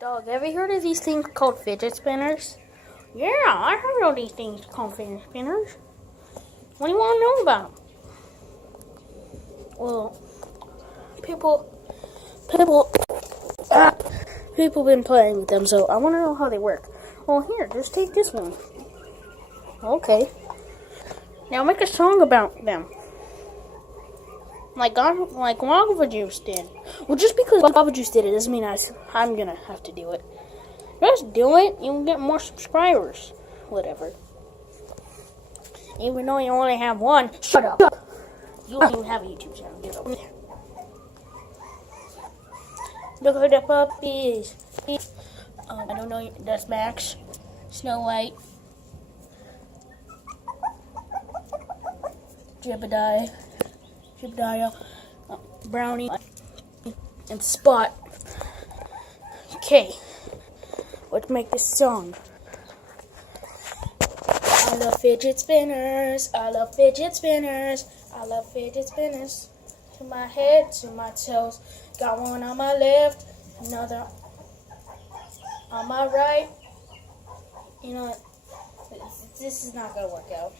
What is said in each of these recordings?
Dog, have you heard of these things called fidget spinners? Yeah, I heard of these things called fidget spinners. What do you want to know about them? Well, people been playing with them, so I want to know how they work. Well, here, just take this one. Okay. Now make a song about them. Like Guava Juice did. Well, just because Guava Juice did it doesn't mean I'm gonna have to do it. Just do it. You'll get more subscribers. Whatever. Even though you only have one. Shut up. You don't even have a YouTube channel. Get over there. Look at the puppies. I don't know. That's Max. Snow White. Jebediah, Brownie, and Spot. Okay, let's make this song. I love fidget spinners, I love fidget spinners, I love fidget spinners. To my head, to my toes. Got one on my left, another on my right. You know, this is not gonna work out.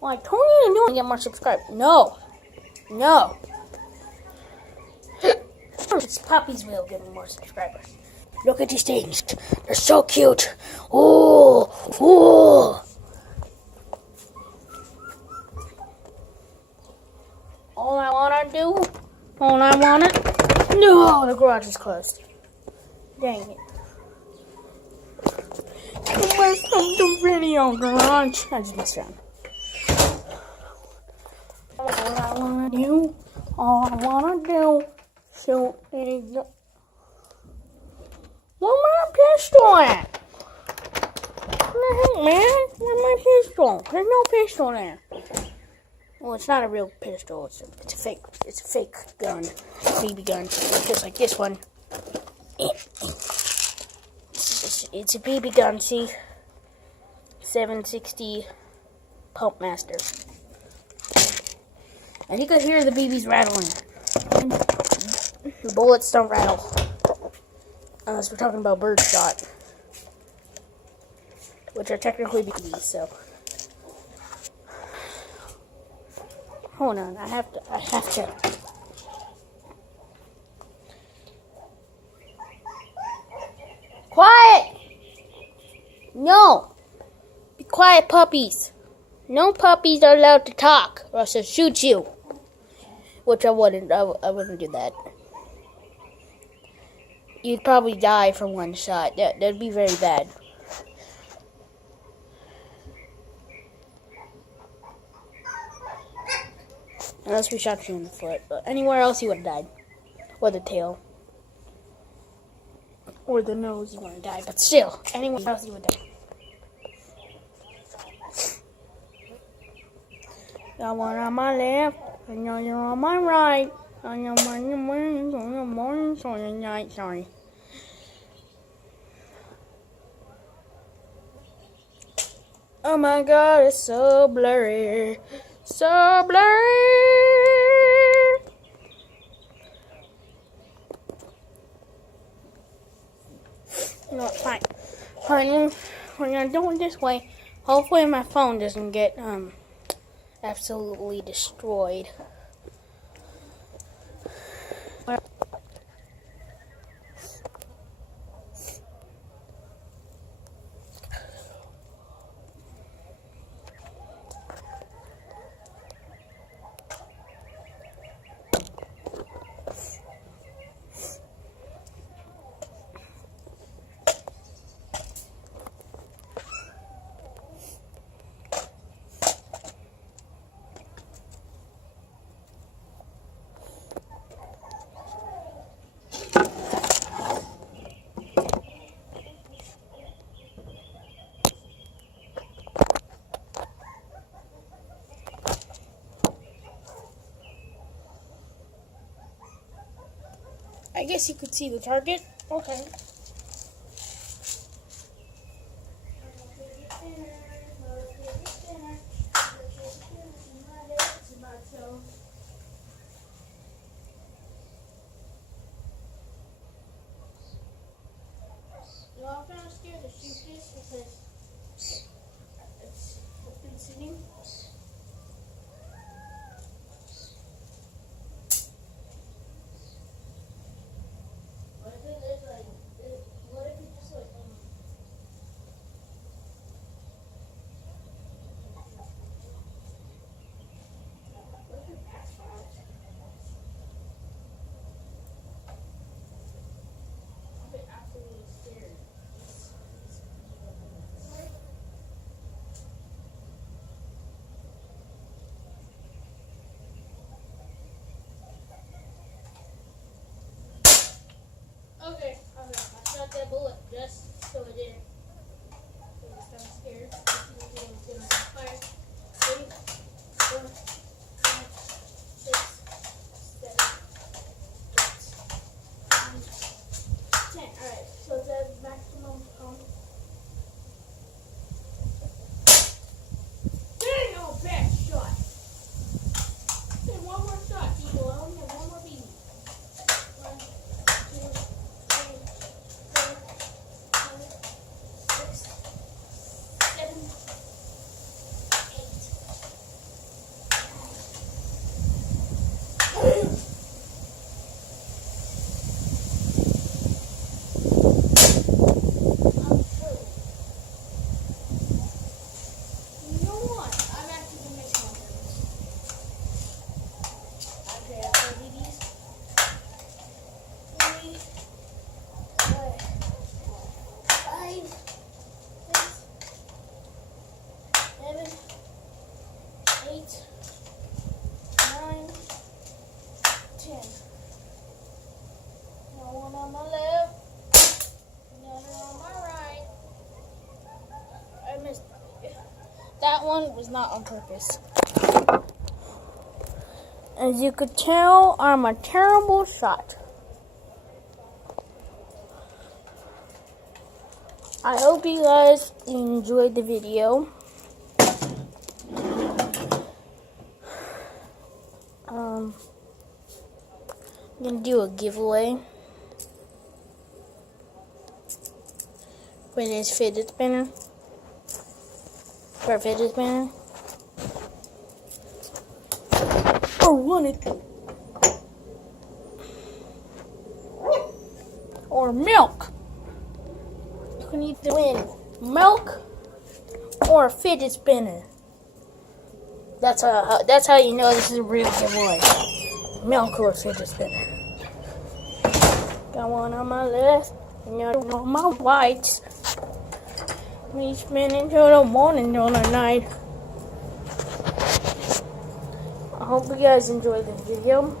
Well, I told you to do it and get more subscribers. No. It's puppies will get more subscribers. Look at these things. They're so cute. Ooh. All I want to. No, the garage is closed. Dang it. Let's come to video garage. I just messed around. All I wanna do, so is where's my pistol at? What the heck, man? Where's my pistol? There's no pistol there. Well, it's not a real pistol. It's a fake gun, BB gun, just like this one. It's a BB gun. See, 760 Pump Master. And you could hear the BBs rattling. The bullets don't rattle. Unless we're talking about birdshot. Which are technically BBs, so. Hold on, I have to. Quiet! No! Be quiet, puppies. No puppies are allowed to talk, or else I'll shoot you. Which I wouldn't. I wouldn't do that. You'd probably die from one shot. That'd be very bad. Unless we shot you in the foot. But anywhere else you would have died. Or the tail. Or the nose you would have died. But still, anywhere else you would die. Got one on my left, and you're on my right. On your morning, on your night, sorry. Oh my God, it's so blurry. So blurry. No, it's fine. Fine, we're gonna do it this way. Hopefully my phone doesn't get, absolutely destroyed. I guess you could see the target. Okay. Okay. I shot that bullet just so it didn't. I was kind of scared. It was gonna fire. 8, 4, 5, 6, 7, 8, 9, 10. Alright, so that's maximum count. There you go, best shot. Okay, one more shot, people. I only have one more beat. 1, 2, 3, 4, 5, 6, 7, 8. You know what? I'm actually gonna make some of this. Okay, I'll do these. 3, 4, 5, 6, 7, 8, 9, 10. Now one on my left, another on my right. I missed. That one was not on purpose. As you could tell, I'm a terrible shot. I hope you guys enjoyed the video. I'm gonna do a giveaway for this fidget spinner. For a fidget spinner. Or one it. Or milk. You can either win milk or a fidget spinner. That's how you know this is a real giveaway. Milk or a fidget spinner. Got one on my left, another one on my right. We spin until the morning or the night. I hope you guys enjoyed this video.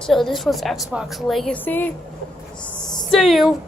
So this was Xbox Legacy. See you!